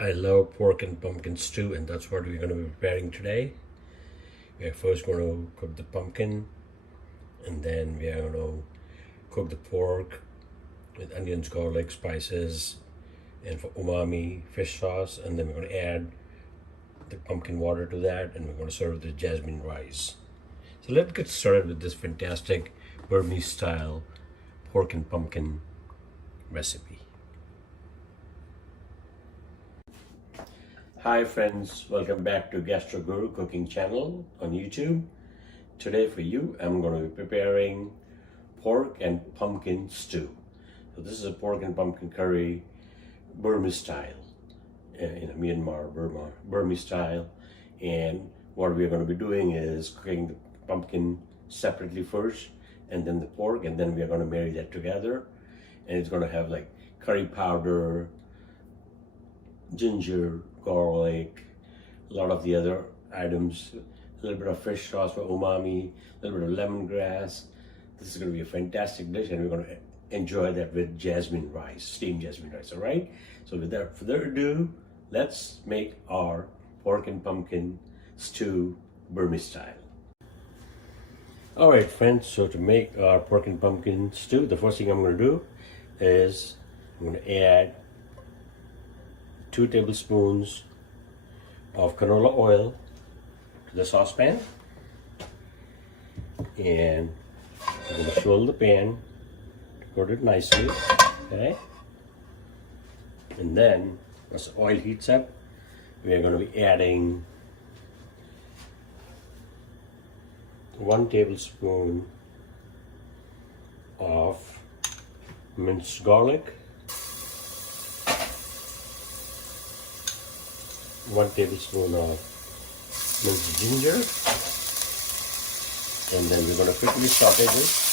I love pork and pumpkin stew, and that's what we're going to be preparing today. We are first going to cook the pumpkin, and then we are going to cook the pork with onions, garlic, spices, and for umami, fish sauce, and then we're going to add the pumpkin water to that, and we're going to serve the jasmine rice. So let's get started with this fantastic Burmese style pork and pumpkin recipe. Hi friends, welcome back to Gastro cooking channel on YouTube. Today for you, I'm going to be preparing pork and pumpkin stew. So this is a pork and pumpkin curry, Burmese style, in Myanmar, Burmese style. And what we're going to be doing is cooking the pumpkin separately first, and then the pork, and then we're going to marry that together. And it's going to have like curry powder, ginger, garlic, a lot of the other items, a little bit of fish sauce for umami, a little bit of lemongrass. This is going to be a fantastic dish, and we're going to enjoy that with jasmine rice, steamed jasmine rice, all right? So without further ado, let's make our pork and pumpkin stew Burmese style. All right, friends, so to make our pork and pumpkin stew, the first thing I'm going to do is I'm going to add 2 tablespoons of canola oil to the saucepan, and I'm going to swirl the pan to coat it nicely, okay? And then as the oil heats up, we are going to be adding 1 tablespoon of minced garlic, 1 tablespoon of minced ginger, and then we're going to quickly saute this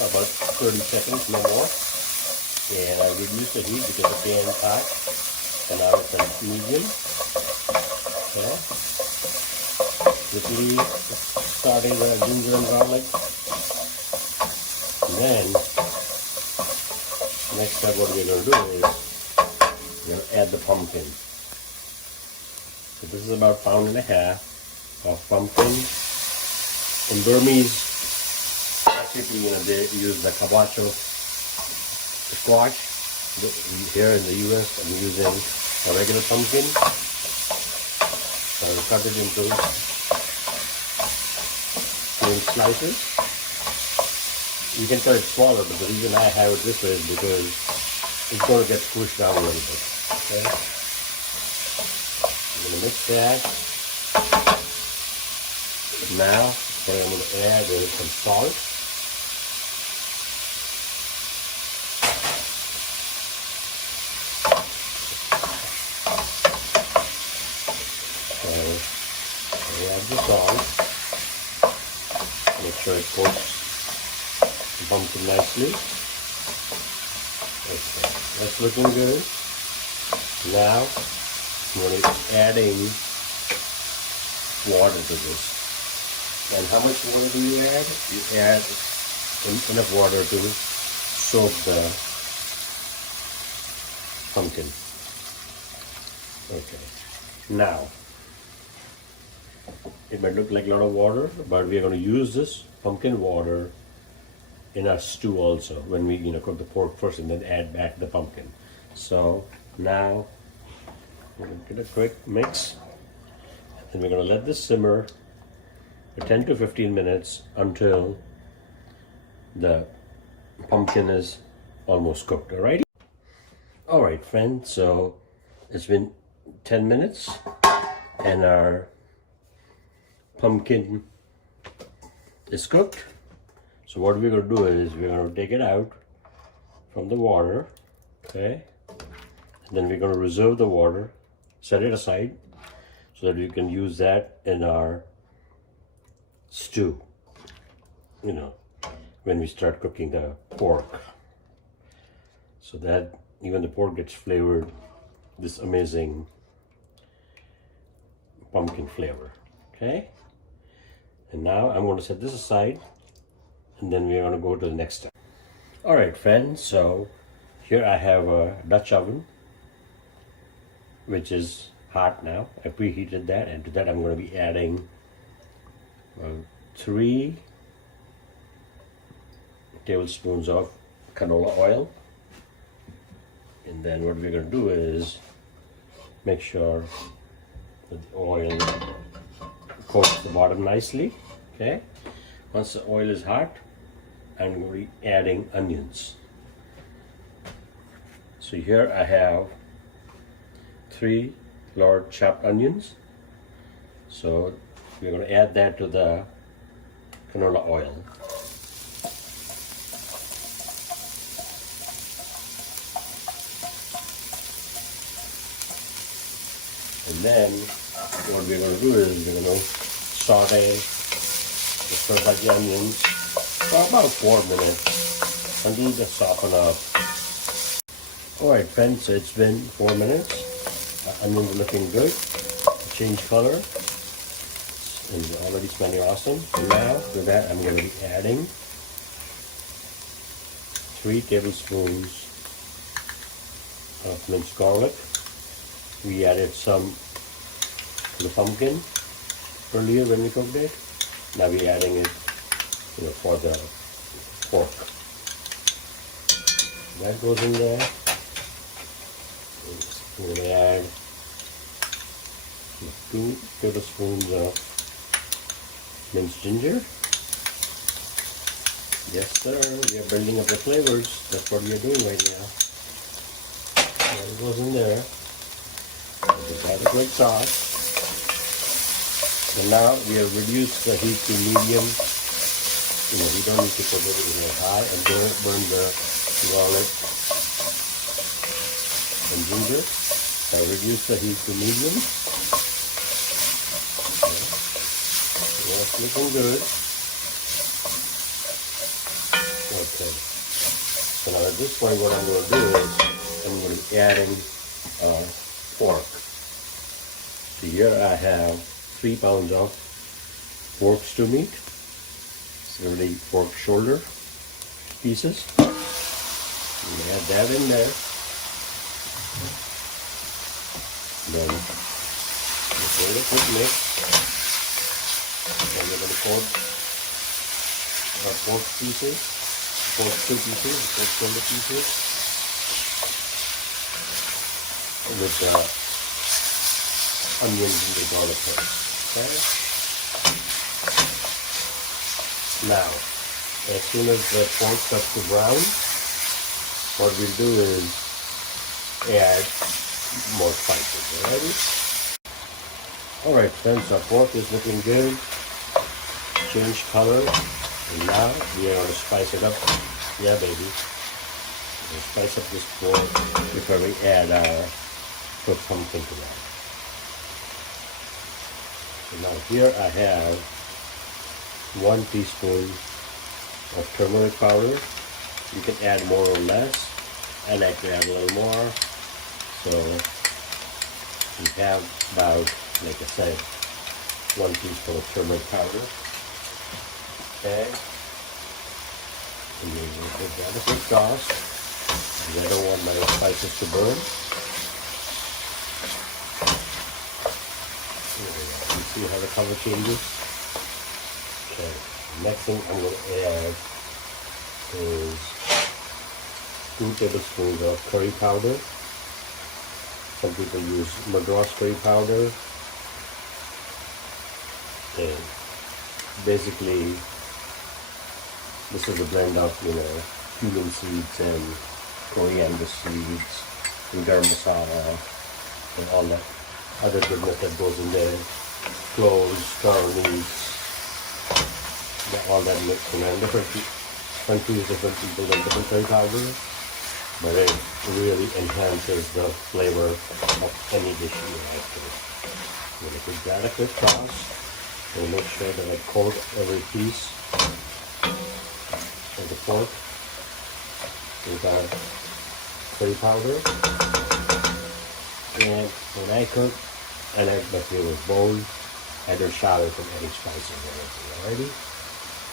about 30 seconds, no more. And I reduce the heat because the pan is hot, and now it's on medium. Okay. Quickly saute the ginger and garlic. And then next step, what we're going to do is we're going to add the pumpkin. So this is about 1.5 pounds of pumpkin. In Burmese recipe, they use the kabacho squash. Here in the US, I'm using a regular pumpkin. So I'll cut it into thin slices. You can cut it smaller, but the reason I have it this way is because it's going to get squished down a little bit. Okay, I'm going to mix that. Now, what I'm going to add is some salt. So, I add the salt. Make sure it coats the pumpkin nicely. Okay, that's looking good. Now, I'm going to be adding water to this. And how much water do you add? You add enough water to soak the pumpkin. Okay. Now, it might look like a lot of water, but we are going to use this pumpkin water in our stew also, when we cook the pork first and then add back the pumpkin. So now we're going to get a quick mix, and we're going to let this simmer for 10 to 15 minutes until the pumpkin is almost cooked. All right, friends, so it's been 10 minutes and our pumpkin is cooked. So what we're going to do is we're going to take it out from the water, okay? And then we're going to reserve the water, set it aside, so that we can use that in our stew, when we start cooking the pork. So that even the pork gets flavored this amazing pumpkin flavor, okay? And now I'm going to set this aside, and then we're going to go to the next step. All right, friends, so Here I have a Dutch oven, which is hot now. I preheated that, and to that I'm going to be adding 3 tablespoons of canola oil. And then what we're going to do is make sure that the oil coats the bottom nicely. Okay. Once the oil is hot, I'm going to be adding onions. So here I have 3 large chopped onions. So we're going to add that to the canola oil. And then what we're going to do is we're going to saute the first onions for about 4 minutes until they soften up. Alright friends, so it's been 4 minutes. Onions are looking good. Change color. And they're already smelling awesome. And now to that I'm going to be adding 3 tablespoons of minced garlic. We added some to the pumpkin earlier when we cooked it. Now we're adding it, for the pork. That goes in there. We're going to add 2 tablespoons of minced ginger. Yes sir, we are building up the flavors. That's what we are doing right now. That goes in there. That's a great sauce. And now we have reduced the heat to medium. We don't need to put it high and don't burn the garlic and ginger. I reduced the heat to medium. That's looking good. Okay. So now at this point what I'm going to do is I'm going to be adding pork. So here I have 3 pounds of pork stew meat. It's already pork shoulder pieces. Add that in there. Then give it a quick mix. And we're going to coat our pork pieces, pork stew pieces, pork shoulder pieces with the onions and the garlic first. Okay. Now, as soon as the pork starts to brown, what we'll do is add more spices. Alrighty? Alright friends, our pork is looking good. Change color. And now we are going to spice it up. Yeah baby. We'll spice up this pork before we add our cooked pumpkin to that. So now here I have 1 teaspoon of turmeric powder. You can add more or less. I like to add a little more. So we have about, like I said, 1 teaspoon of turmeric powder. Okay. And we will put that a quick toss. I don't want my spices to burn. You see how the color changes? Okay. Next thing I'm going to add is 2 tablespoons of curry powder. Some people use Madras curry powder. And basically, this is a blend of, cumin seeds and coriander seeds, and garam masala, and all that other goodness that goes in there. Cloves, star anise, all that mixed in. And different countries, different people and different curry powder, but it really enhances the flavor of any dish you have to. I'm going to put that a quick toss and make sure that I coat every piece of the pork with our curry powder. And when I cook, I like my flavor bold. I don't shy away from adding spices or anything. Alrighty?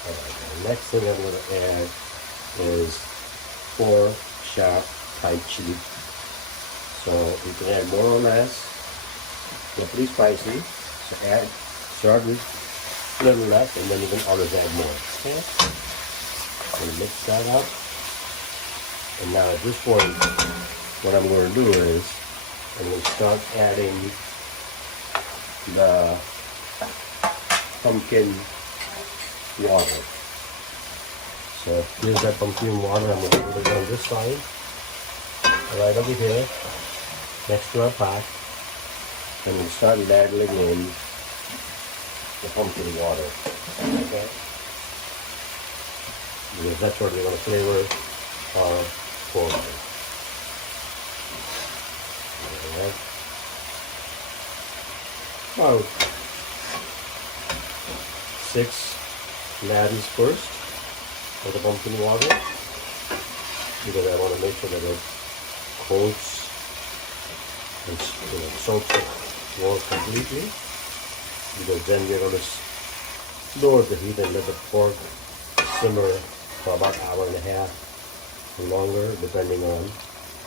Alright, the next thing I'm going to add is 4 chopped Thai chili. So you can add more or less. They're pretty spicy. So start with a little less, and then you can always add more. Okay. I'm gonna mix that up. And now at this point, what I'm going to do is I'm going to start adding the pumpkin water. So here's that pumpkin water. I'm going to put it on this side, right over here, next to our pot. And we'll start ladling in the pumpkin water. Okay? Because that's what we're going to flavor our pork. Alright. About 6 ladles first of the pumpkin water, because I want to make sure that it coats and soaks it more completely, because then we're going to lower the heat and let the pork simmer for about an hour and a half or longer, depending on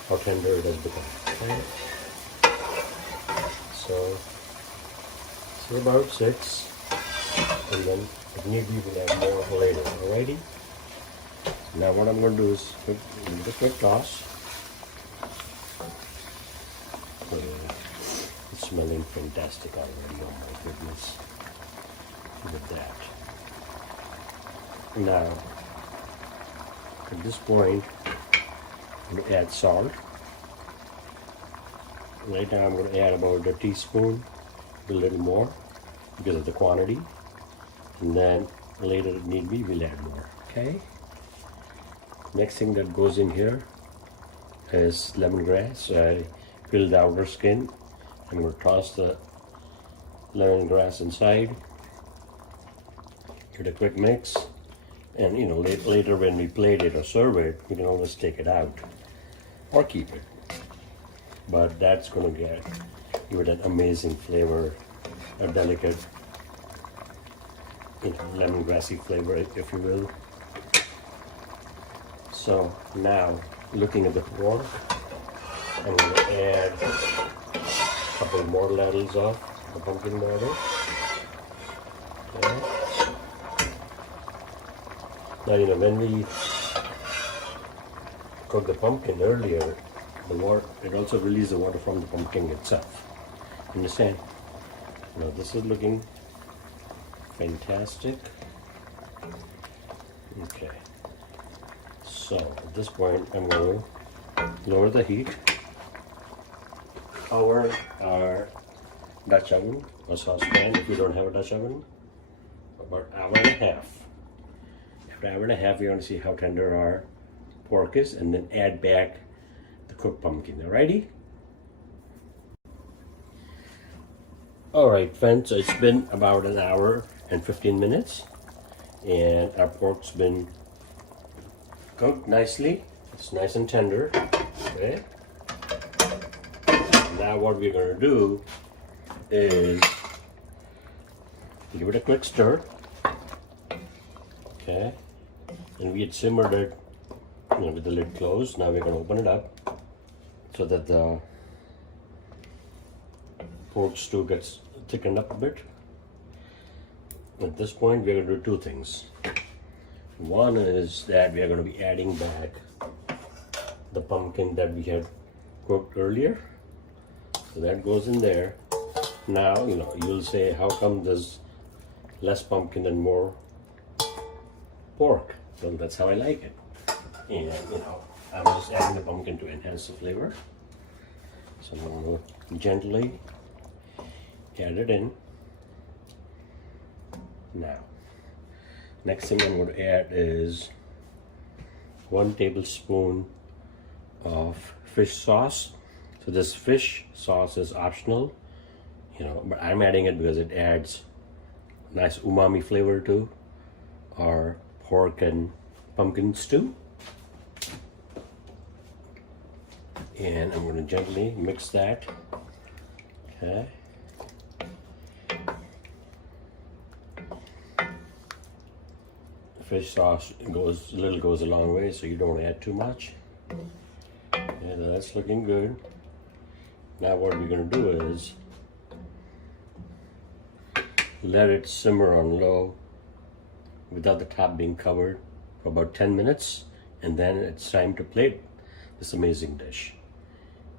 how tender it has become. Okay? So about 6, and then if need be we'll add more later. Alrighty. Now what I'm going to do is give it a quick toss. It's smelling fantastic already. Oh my goodness! Look at that. Now at this point, I'm going to add salt. Right now I'm going to add about a teaspoon, a little more because of the quantity, and then later if need be we'll add more. Okay. Next thing that goes in here is lemongrass. I peeled the outer skin. I'm going to toss the lemongrass inside. Give it a quick mix, and later when we plate it or serve it, we can always take it out or keep it. But that's going to give it an amazing flavor, a delicate, lemongrassy flavor, if you will. So now, looking at the pork, I'm going to add a couple more ladles of the pumpkin water. Okay. Now, when we cooked the pumpkin earlier, the water, it also releases the water from the pumpkin itself. Understand? Now this is looking fantastic. Okay. So at this point, I'm going to lower the heat over our Dutch oven or saucepan. If you don't have a Dutch oven, about an hour and a half. After an hour and a half, you're going to see how tender our pork is, and then add back the cooked pumpkin. Alrighty? Alright friends, so it's been about an hour and 15 minutes, and our pork's been cooked nicely. It's nice and tender. Okay. Now what we're going to do is give it a quick stir. Okay. And we had simmered it with the lid closed. Now we're going to open it up so that the pork stew gets thickened up a bit. At this point, we're going to do two things. One is that we are going to be adding back the pumpkin that we had cooked earlier. So that goes in there. Now, you'll say, how come there's less pumpkin and more pork? Well, that's how I like it. And, I'm just adding the pumpkin to enhance the flavor. So I'm going to gently add it in. Now, next thing I'm going to add is 1 tablespoon of fish sauce. So this fish sauce is optional, but I'm adding it because it adds nice umami flavor to our pork and pumpkin stew. And I'm going to gently mix that. Okay. Fish sauce goes a long way, so you don't want to add too much. Okay, that's looking good. Now what we're going to do is let it simmer on low without the top being covered for about 10 minutes, and then it's time to plate this amazing dish.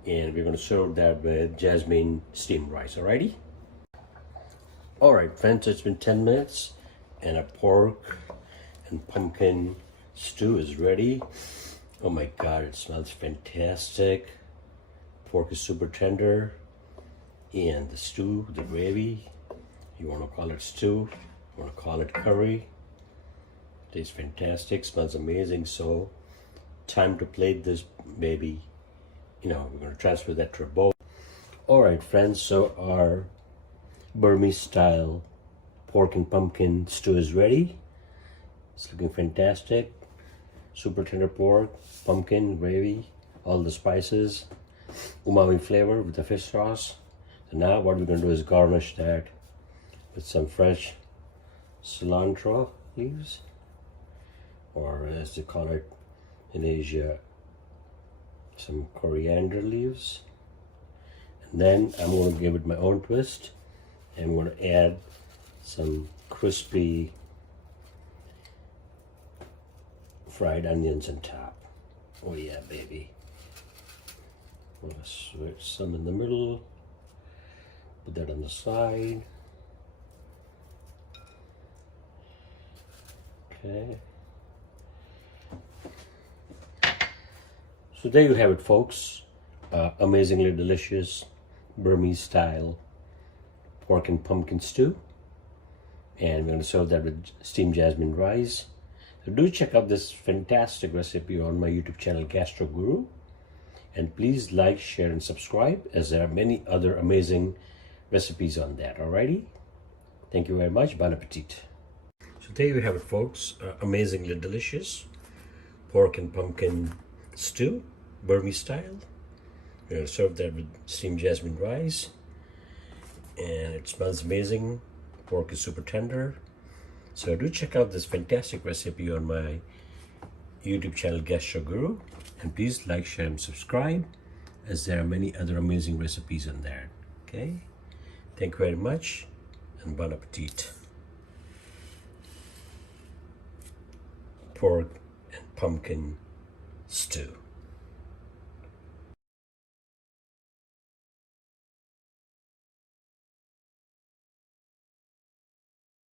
And we're going to serve that with jasmine steamed rice. Alrighty? Alright friends, it's been 10 minutes and a pork and pumpkin stew is ready. Oh my god, it smells fantastic. Pork is super tender, and the stew, the gravy, you want to call it stew, you want to call it curry, tastes fantastic, smells amazing. So time to plate this baby. You know, we're going to transfer that to a bowl. Alright friends, so our Burmese style pork and pumpkin stew is ready. It's looking fantastic. Super tender pork, pumpkin, gravy, all the spices, umami flavor with the fish sauce. So now what we're going to do is garnish that with some fresh cilantro leaves, or as they call it in Asia, some coriander leaves. And then I'm going to give it my own twist, and I'm going to add some crispy fried onions on top. Oh yeah, baby. I'm going to switch some in the middle, put that on the side. Okay. So there you have it, folks. Amazingly delicious Burmese style pork and pumpkin stew. And we're going to serve that with steamed jasmine rice. So do check out this fantastic recipe on my YouTube channel, Gastro Guru. And please like, share, and subscribe, as there are many other amazing recipes on that. Alrighty? Thank you very much. Bon appetit. So there you have it, folks. Amazingly delicious pork and pumpkin stew, Burmese style. We're going to serve that with steamed jasmine rice. And it smells amazing. Pork is super tender. So do check out this fantastic recipe on my YouTube channel, Gastro Guru. And please like, share, and subscribe, as there are many other amazing recipes on there. Okay? Thank you very much, and bon appetit. Pork and pumpkin stew.